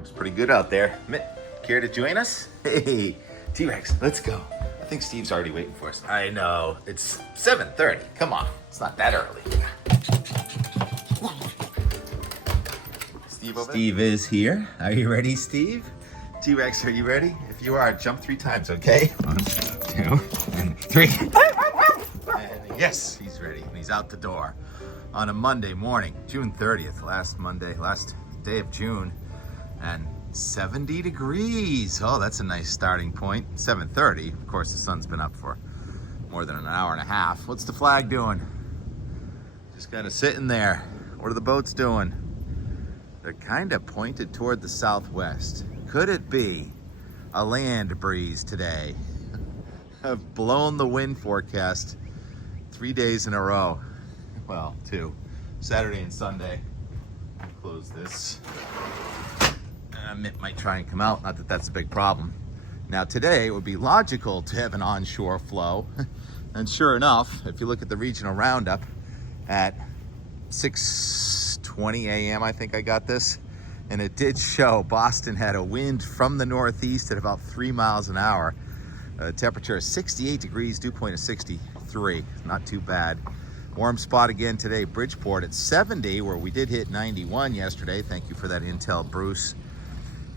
Looks pretty good out there. Mitt, care to join us? Hey, T-Rex, let's go. I think Steve's already waiting for us. I know, it's 7:30. Come on, it's not that early. Steve is here. Are you ready, Steve? T-Rex, are you ready? If you are, jump 3 times, okay? 1, 2, and 3. And yes, he's ready. And he's out the door on a Monday morning, June 30th, last day of June, and 70 degrees. Oh, that's a nice starting point. 7:30. Of course, the sun's been up for more than an hour and a half. What's the flag doing? Just kind of sitting there. What are the boats doing? They're kind of pointed toward the southwest. Could it be a land breeze today? I've blown the wind forecast 3 days in a row. Well, 2. Saturday and Sunday. I'll close this. Mitt might try and come out, not that that's a big problem. Now today it would be logical to have an onshore flow. And sure enough, if you look at the regional roundup at 6:20 a.m., I think I got this, and it did show Boston had a wind from the northeast at about 3 miles an hour. Temperature is 68 degrees, dew point is 63, not too bad. Warm spot again today, Bridgeport at 70, where we did hit 91 yesterday. Thank you for that intel, Bruce.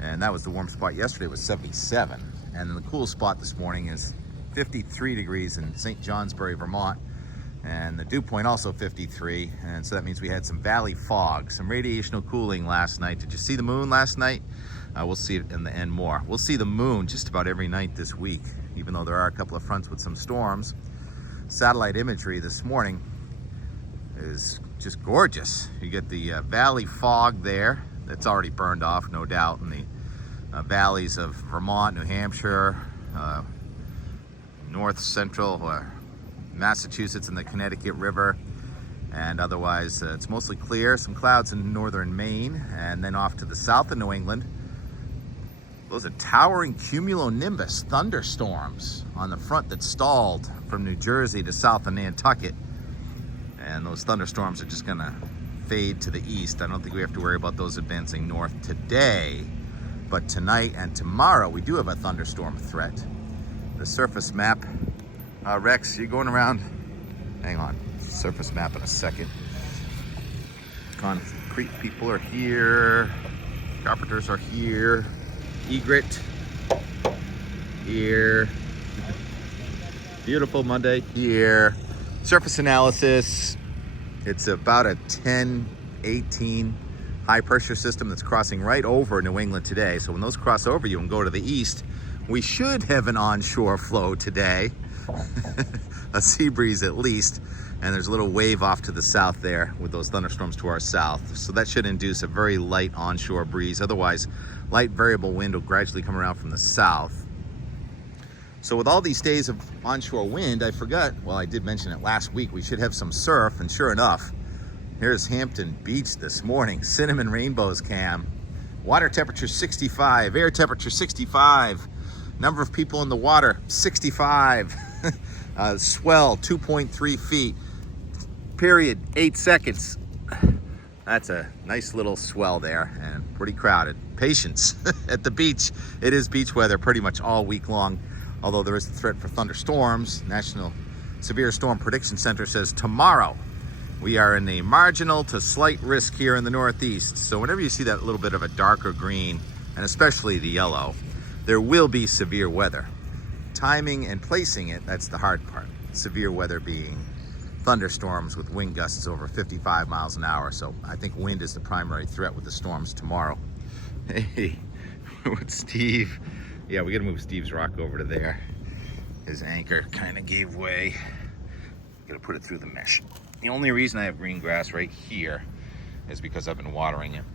And that was the warm spot yesterday, was 77. And then the cool spot this morning is 53 degrees in St. Johnsbury, Vermont. And the dew point also 53. And so that means we had some valley fog, some radiational cooling last night. Did you see the moon last night? We'll see it in the end more. We'll see the moon just about every night this week, even though there are a couple of fronts with some storms. Satellite imagery this morning is just gorgeous. You get the valley fog there. That's already burned off, no doubt, in the valleys of Vermont, New Hampshire, north central Massachusetts and the Connecticut River. And otherwise, it's mostly clear. Some clouds in northern Maine, and then off to the south of New England. Those are towering cumulonimbus thunderstorms on the front that stalled from New Jersey to south of Nantucket. And those thunderstorms are just gonna fade to the east. I don't think we have to worry about those advancing north today, but tonight and tomorrow we do have a thunderstorm threat. The surface map, Rex, you going around? Hang on, surface map in a second. Concrete people are here, carpenters are here, egret here, beautiful Monday here. Surface analysis. It's about a 10-18 high pressure system that's crossing right over New England today. So when those cross over you and go to the east, we should have an onshore flow today. A sea breeze at least. And there's a little wave off to the south there with those thunderstorms to our south. So that should induce a very light onshore breeze. Otherwise, light variable wind will gradually come around from the south. So with all these days of onshore wind, I forgot, well, I did mention it last week, we should have some surf, and sure enough, here's Hampton Beach this morning, cinnamon rainbows cam. Water temperature 65, air temperature 65, number of people in the water 65, swell 2.3 feet, period 8 seconds. That's a nice little swell there and pretty crowded. Patience at the beach. It is beach weather pretty much all week long. Although there is a threat for thunderstorms. National Severe Storm Prediction Center says tomorrow we are in a marginal to slight risk here in the Northeast. So whenever you see that little bit of a darker green, and especially the yellow, there will be severe weather. Timing and placing it, that's the hard part. Severe weather being thunderstorms with wind gusts over 55 miles an hour. So I think wind is the primary threat with the storms tomorrow. Hey, with Steve. Yeah, we gotta move Steve's rock over to there. His anchor kind of gave way. Gotta put it through the mesh. The only reason I have green grass right here is because I've been watering it.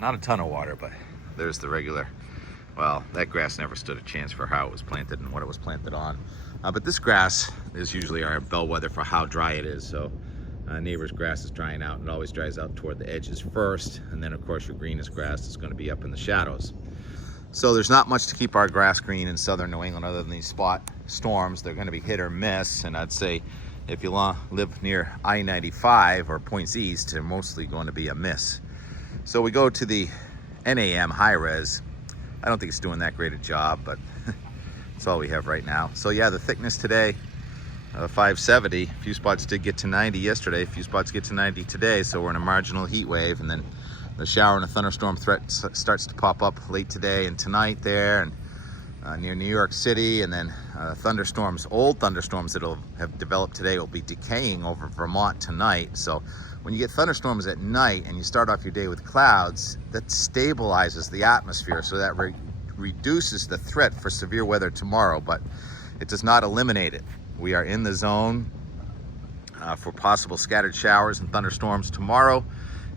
Not a ton of water, but there's the regular. Well, that grass never stood a chance for how it was planted and what it was planted on. But this grass is usually our bellwether for how dry it is. So neighbor's grass is drying out, and it always dries out toward the edges first. And then of course your greenest grass is gonna be up in the shadows. So there's not much to keep our grass green in southern New England other than these spot storms. They're going to be hit or miss, and I'd say if you live near I-95 or points east, they're mostly going to be a miss. So we go to the NAM high res. I don't think it's doing that great a job, but that's all we have right now. So yeah, the thickness today, 570. A few spots did get to 90 yesterday. A few spots get to 90 today. So we're in a marginal heat wave, and then the shower and a thunderstorm threat starts to pop up late today and tonight there, and near New York City, and then thunderstorms, old thunderstorms that'll have developed today will be decaying over Vermont tonight. So when you get thunderstorms at night and you start off your day with clouds, that stabilizes the atmosphere, so that reduces the threat for severe weather tomorrow, but it does not eliminate it. We are in the zone for possible scattered showers and thunderstorms tomorrow.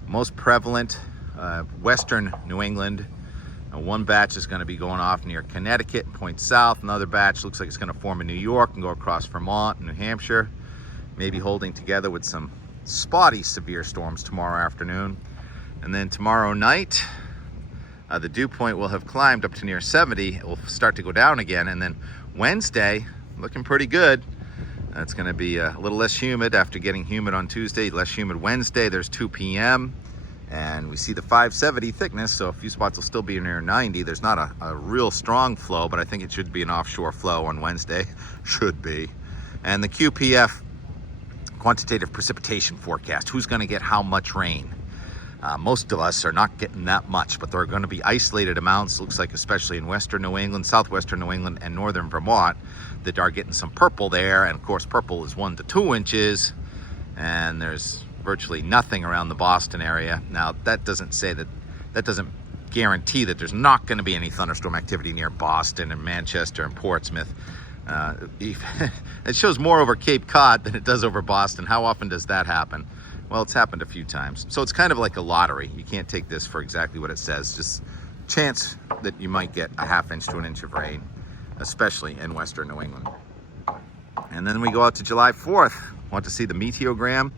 Most prevalent, western New England. One batch is going to be going off near Connecticut and point south. Another batch looks like it's going to form in New York and go across Vermont and New Hampshire, maybe holding together with some spotty severe storms tomorrow afternoon. And then tomorrow night, the dew point will have climbed up to near 70. It will start to go down again. And then Wednesday, looking pretty good. It's going to be a little less humid after getting humid on Tuesday, less humid Wednesday. There's 2 p.m. and we see the 570 thickness, so a few spots will still be near 90. There's not a real strong flow, but I think it should be an offshore flow on Wednesday. Should be. And the QPF, quantitative precipitation forecast, who's going to get how much rain? Most of us are not getting that much, but there are going to be isolated amounts, looks like, especially in western New England, southwestern New England, and northern Vermont, that are getting some purple there. And of course, purple is 1 to 2 inches, and there's virtually nothing around the Boston area. Now, that doesn't guarantee that there's not going to be any thunderstorm activity near Boston and Manchester and Portsmouth. It shows more over Cape Cod than it does over Boston. How often does that happen? Well, it's happened a few times. So it's kind of like a lottery. You can't take this for exactly what it says. Just chance that you might get a half inch to an inch of rain, especially in western New England. And then we go out to July 4th. Want to see the meteogram?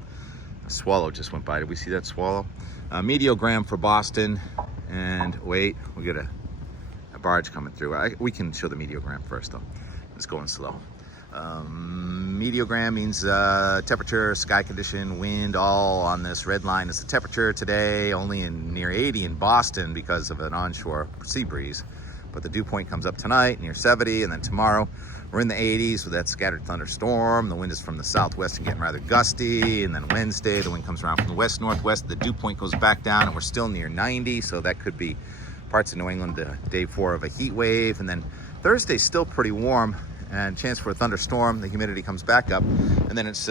A swallow just went by. Did we see that swallow? Meteogram for Boston. And wait, we got a barge coming through. We can show the meteogram first, though. It's going slow. Meteogram means temperature, sky condition, wind, all on this red line is the temperature today, only in near 80 in Boston because of an onshore sea breeze. But the dew point comes up tonight near 70, and then tomorrow we're in the 80s with that scattered thunderstorm. The wind is from the southwest and getting rather gusty. And then Wednesday, the wind comes around from the west-northwest. The dew point goes back down, and we're still near 90. So that could be parts of New England, day 4 of a heat wave. And then Thursday's still pretty warm, and chance for a thunderstorm. The humidity comes back up. And then it's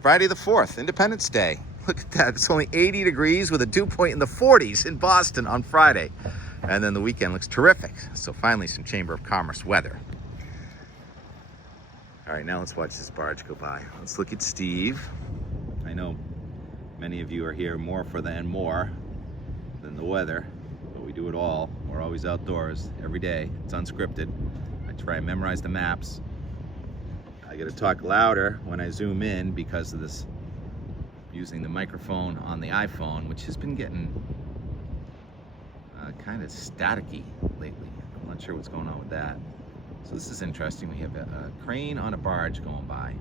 Friday the 4th, Independence Day. Look at that. It's only 80 degrees with a dew point in the 40s in Boston on Friday. And then the weekend looks terrific. So finally, some Chamber of Commerce weather. All right, now let's watch this barge go by. Let's look at Steve. I know many of you are here more for than than the weather, but we do it all. We're always outdoors every day. It's unscripted. I try and memorize the maps. I got to talk louder when I zoom in because of this, using the microphone on the iPhone, which has been getting kind of staticky lately. I'm not sure what's going on with that. So this is interesting. We have a crane on a barge going by.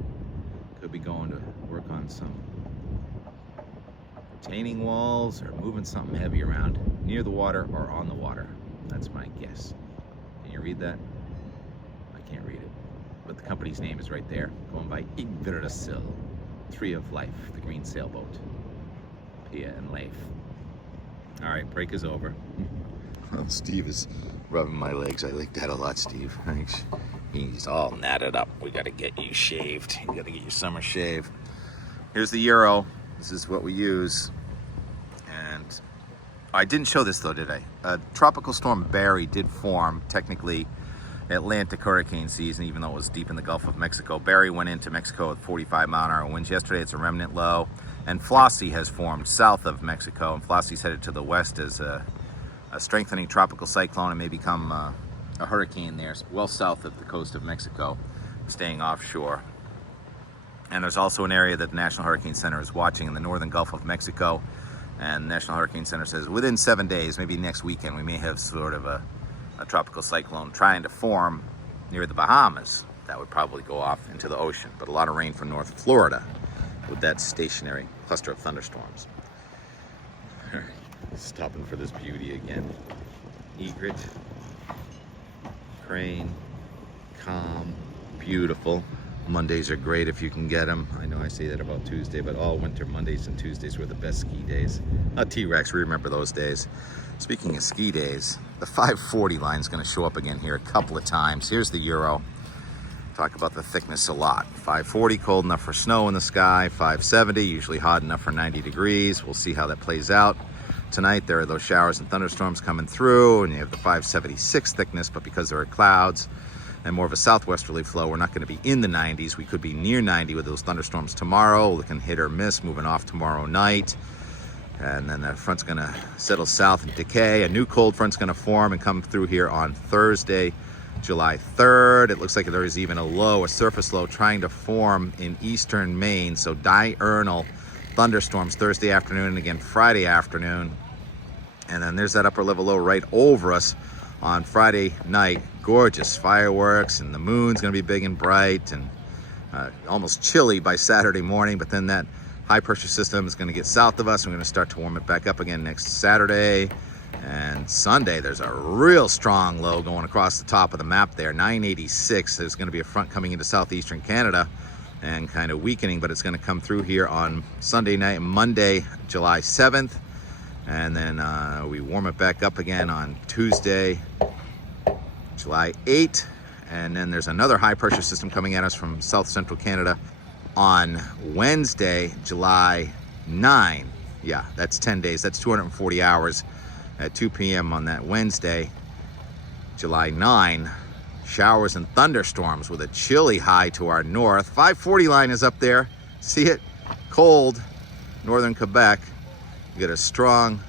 Could be going to work on some retaining walls or moving something heavy around near the water or on the water. That's my guess. Can you read that? I can't read it. But the company's name is right there, going by Yggdrasil, Tree of Life, the green sailboat. Pia and Leif. All right, break is over. Well, Steve is rubbing my legs. I like that a lot, Steve. Thanks. He's all natted up. We got to get you shaved. You got to get your summer shave. Here's the Euro. This is what we use. And I didn't show this though, did I? Tropical Storm Barry did form, technically Atlantic hurricane season, even though it was deep in the Gulf of Mexico. Barry went into Mexico with 45-mile-an-hour winds yesterday. It's a remnant low. And Flossie has formed south of Mexico, and Flossie's headed to the west as a strengthening tropical cyclone and may become a hurricane there, well south of the coast of Mexico, staying offshore. And there's also an area that the National Hurricane Center is watching in the northern Gulf of Mexico. And the National Hurricane Center says within 7 days, maybe next weekend, we may have sort of a tropical cyclone trying to form near the Bahamas. That would probably go off into the ocean, but a lot of rain from North Florida with that stationary cluster of thunderstorms. All right, stopping for this beauty again. egret, crane, calm, beautiful. Mondays are great if you can get them. I know I say that about Tuesday, but all winter Mondays and Tuesdays were the best ski days. T-Rex, we remember those days. Speaking of ski days, the 540 line is going to show up again here a couple of times. Here's the Euro. Talk about the thickness a lot. 540, cold enough for snow in the sky. 570, usually hot enough for 90 degrees. We'll see how that plays out. Tonight, there are those showers and thunderstorms coming through, and you have the 576 thickness, but because there are clouds and more of a southwesterly flow, we're not going to be in the 90s. We could be near 90 with those thunderstorms tomorrow. They can hit or miss, moving off tomorrow night. And then that front's going to settle south and decay. A new cold front's going to form and come through here on Thursday, July 3rd. It looks like there is even a surface low trying to form in eastern Maine. So diurnal thunderstorms Thursday afternoon and again Friday afternoon. And then there's that upper level low right over us on Friday night. Gorgeous fireworks, and the moon's going to be big and bright, and almost chilly by Saturday morning. But then that high pressure system is going to get south of us. We're going to start to warm it back up again next Saturday. And Sunday, there's a real strong low going across the top of the map there, 986. There's going to be a front coming into southeastern Canada and kind of weakening, but it's going to come through here on Sunday night, Monday, July 7th. And then we warm it back up again on Tuesday, July 8th. And then there's another high pressure system coming at us from south central Canada on Wednesday, July 9. Yeah, that's 10 days. That's 240 hours at 2 p.m. on that Wednesday, July 9. Showers and thunderstorms with a chilly high to our north. 540 line is up there. See it? Cold, northern Quebec. You get a strong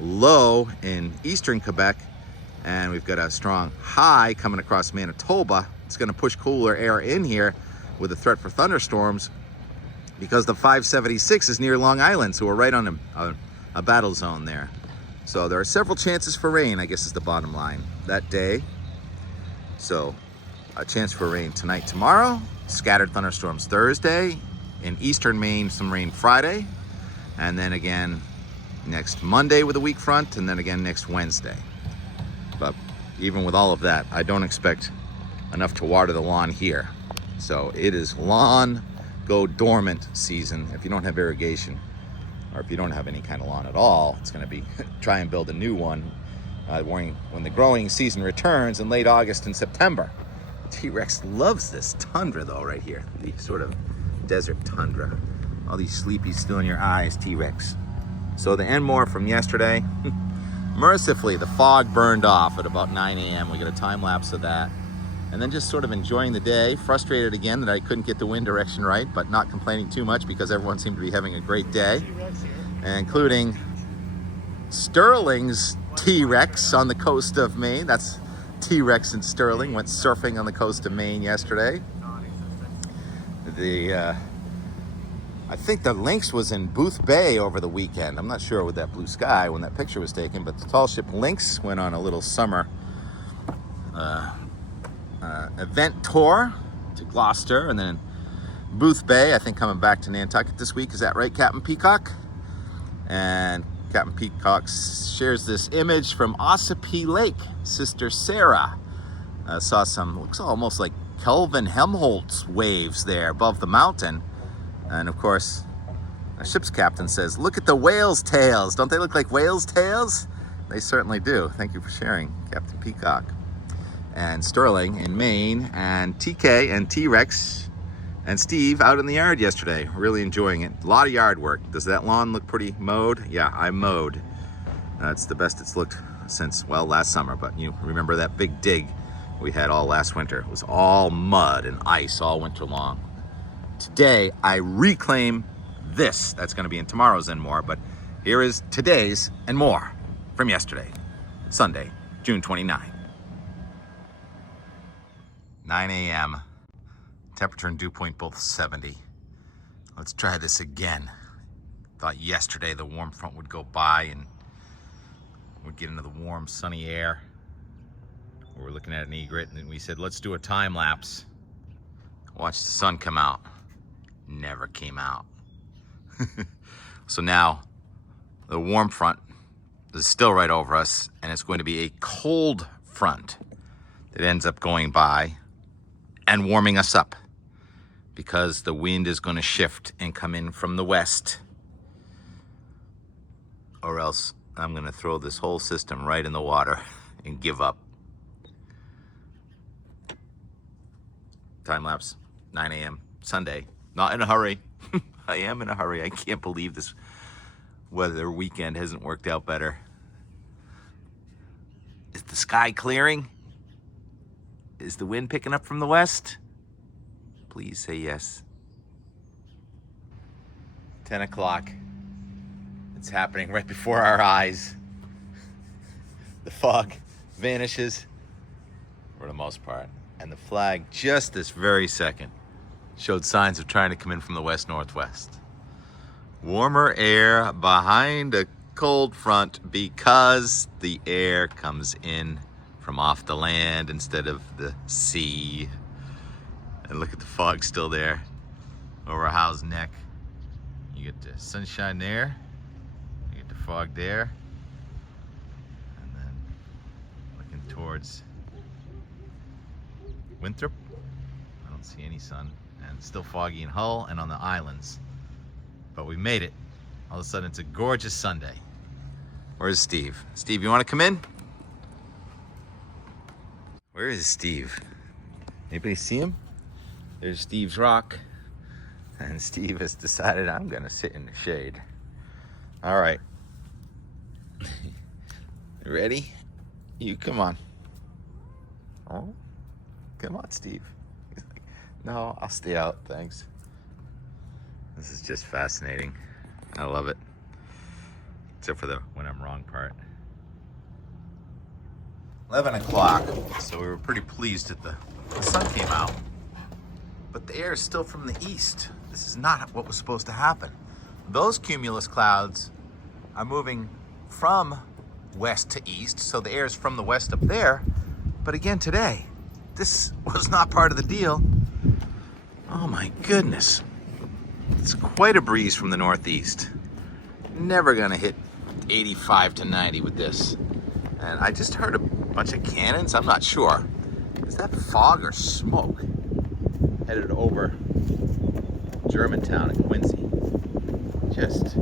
low in eastern Quebec, and we've got a strong high coming across Manitoba. It's going to push cooler air in here with a threat for thunderstorms because the 576 is near Long Island, so we're right on a battle zone there. So there are several chances for rain, I guess is the bottom line that day. So a chance for rain tonight, tomorrow, scattered thunderstorms Thursday, in eastern Maine, some rain Friday, and then again next Monday with a weak front, and then again next Wednesday. But even with all of that, I don't expect enough to water the lawn here. So it is lawn go dormant season. If you don't have irrigation, or if you don't have any kind of lawn at all, it's going to be try and build a new one when the growing season returns in late August and September. T-Rex loves this tundra though, right here, the sort of desert tundra. All these sleepies still in your eyes, T-Rex. So the end more from yesterday. Mercifully, the fog burned off at about 9 a.m. We got a time lapse of that. And then just sort of enjoying the day. Frustrated again that I couldn't get the wind direction right, but not complaining too much because everyone seemed to be having a great day, including Sterling's T-Rex on the coast of Maine. That's T-Rex and Sterling went surfing on the coast of Maine yesterday. I think the Lynx was in Boothbay over the weekend. I'm not sure with that blue sky when that picture was taken, but the tall Ship Lynx went on a little summer event tour to Gloucester, and then Boothbay, I think coming back to Nantucket this week. Is that right, Captain Peacock? And Captain Peacock shares this image from Ossipee Lake. Sister Sarah saw some, looks almost like Kelvin Helmholtz waves there above the mountain. And of course, a ship's captain says, look at the whale's tails. Don't they look like whale's tails? They certainly do. Thank you for sharing, Captain Peacock. And Sterling in Maine, and TK and T-Rex and Steve out in the yard yesterday. Really enjoying it. A lot of yard work. Does that lawn look pretty mowed? Yeah, I mowed. It's the best it's looked since, well, last summer. But you remember that big dig we had all last winter. It was all mud and ice all winter long. Today, I reclaim this. That's going to be in tomorrow's and more, but here is today's and more from yesterday, Sunday, June 29. 9 a.m. Temperature and dew point both 70. Let's try this again. Thought yesterday the warm front would go by and we'd get into the warm, sunny air. We were looking at an egret, and we said, let's do a time lapse. Watch the sun come out. Never came out. So now the warm front is still right over us, and it's going to be a cold front that ends up going by and warming us up because the wind is going to shift and come in from the west, or else I'm going to throw this whole system right in the water and give up. Time lapse, 9 a.m. Sunday. Not in a hurry. I am in a hurry. I can't believe this weather weekend hasn't worked out better. Is the sky clearing? Is the wind picking up from the west? Please say yes. 10 o'clock. It's happening right before our eyes. The fog vanishes for the most part. And the flag, just this very second, showed signs of trying to come in from the west-northwest. Warmer air behind a cold front because the air comes in from off the land instead of the sea. And look at the fog still there over Howe's Neck. You get the sunshine there, you get the fog there, and then looking towards Winthrop, I don't see any sun, and it's still foggy in Hull and on the islands. But we made it. All of a sudden, it's a gorgeous Sunday. Where's Steve? Steve, you want to come in? Where is Steve? Anybody see him? There's Steve's rock. And Steve has decided I'm going to sit in the shade. All right. You ready? You come on. Oh, come on, Steve. He's like, no, I'll stay out, thanks. This is just fascinating. I love it. Except for the when I'm wrong part. 11 o'clock, so we were pretty pleased that the sun came out. But the air is still from the east. This is not what was supposed to happen. Those cumulus clouds are moving from west to east, so the air is from the west up there. But again today, this was not part of the deal. Oh my goodness. It's quite a breeze from the northeast. Never gonna hit 85 to 90 with this. And I just heard a bunch of cannons. I'm not sure. Is that fog or smoke? Headed over Germantown and Quincy. Just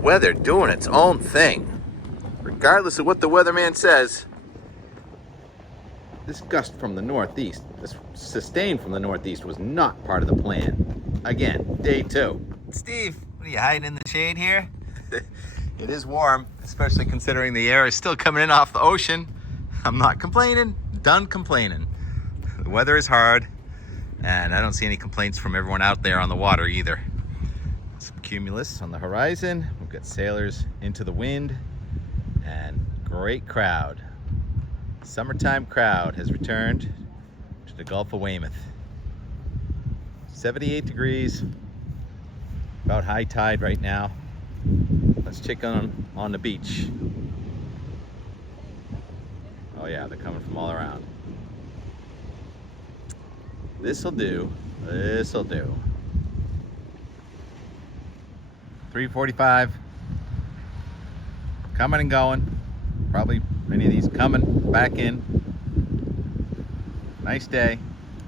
weather doing its own thing. Regardless of what the weatherman says, this gust from the northeast, this sustain from the northeast was not part of the plan. Again, day 2. Steve, what are you hiding in the shade here? It is warm, especially considering the air is still coming in off the ocean. I'm not complaining, done complaining. The weather is hard, and I don't see any complaints from everyone out there on the water either. Some cumulus on the horizon. We've got sailors into the wind, and great crowd. Summertime crowd has returned to the Gulf of Weymouth. 78 degrees, about high tide right now. Let's check on the beach. Oh yeah, they're coming from all around. This'll do, this'll do. 3:45, coming and going. Probably many of these coming back in. Nice day.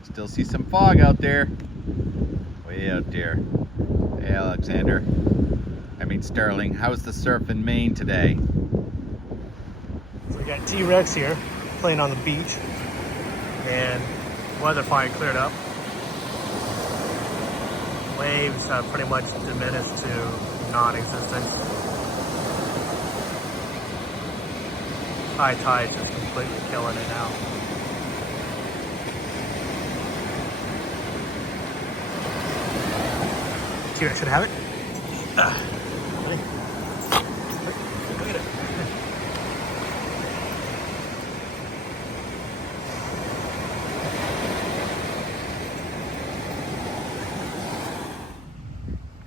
Still see some fog out there. Way out there. Hey Alexander. Sterling, how's the surf in Maine today? So we got T-Rex here playing on the beach, and weather finally cleared up. Waves have pretty much diminished to non-existent. High tide just completely killing it now. T-Rex should have it.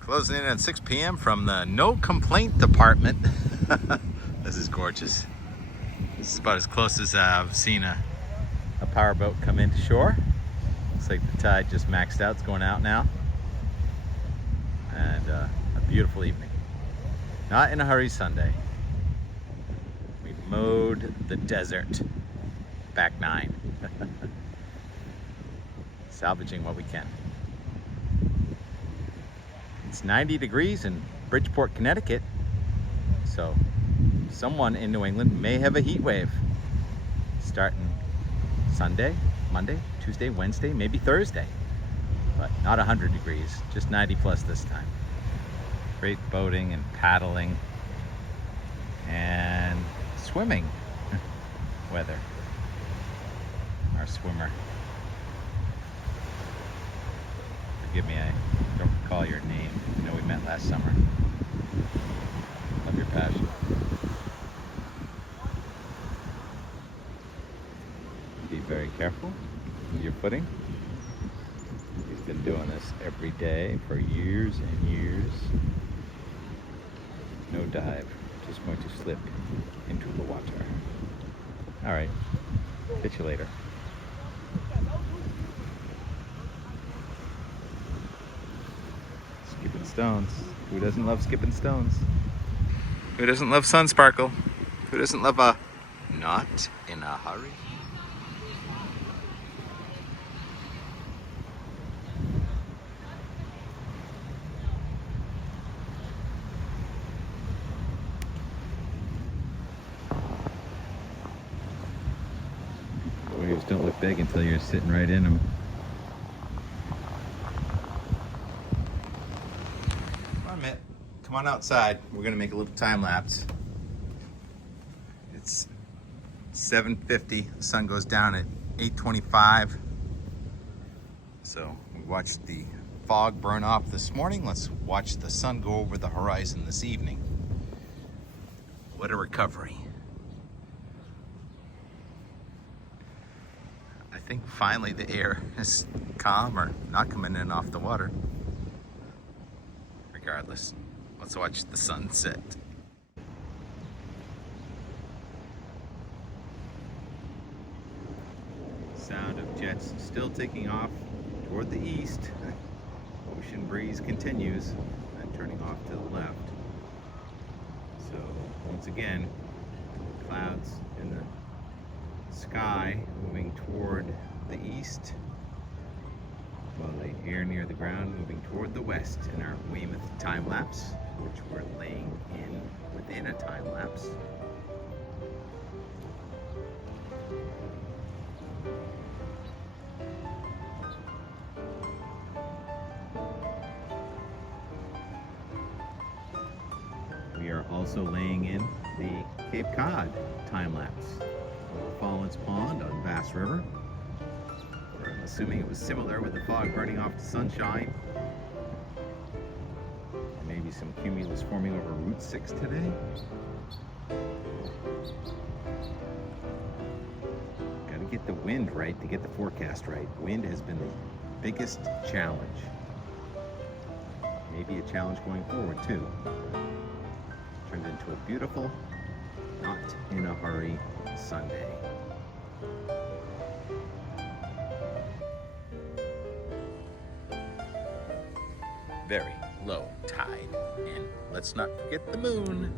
Closing in at 6 p.m. from the no complaint department. This is gorgeous. This is about as close as I've seen a powerboat come into shore. Looks like the tide just maxed out. It's going out now. And a beautiful evening. Not in a hurry Sunday. Mowed the desert. Back 9. Salvaging what we can. It's 90 degrees in Bridgeport, Connecticut. So someone in New England may have a heat wave starting Sunday, Monday, Tuesday, Wednesday, maybe Thursday. But not 100 degrees, just 90 plus this time. Great boating and paddling and swimming weather. Our swimmer. Forgive me, I don't recall your name. I know we met last summer. Love your passion. Be very careful with your footing. He's been doing this every day for years and years. No dive, just going to slip into the water. All right, catch you later. Skipping stones. Who doesn't love skipping stones? Who doesn't love sun sparkle? Who doesn't love a not in a hurry? Waves don't look big until you're sitting right in them. Come on, Mitt. Come on outside. We're gonna make a little time lapse. It's 7:50. The sun goes down at 8:25. So we watched the fog burn off this morning. Let's watch the sun go over the horizon this evening. What a recovery. I think finally the air is calm or not coming in off the water. Regardless, let's watch the sunset. Sound of jets still taking off toward the east. Ocean breeze continues and turning off to the left. So once again, clouds in the sky moving toward the east, while the air near the ground moving toward the west in our Weymouth time lapse, which we're laying in within a time lapse. We are also laying in the Cape Cod time lapse. Fallens Pond on Bass River. We're assuming it was similar with the fog burning off to sunshine. Maybe some cumulus forming over Route 6 today. Got to get the wind right to get the forecast right. Wind has been the biggest challenge. Maybe a challenge going forward too. Turned into a beautiful, not in a hurry Sunday. Very low tide, and let's not forget the moon.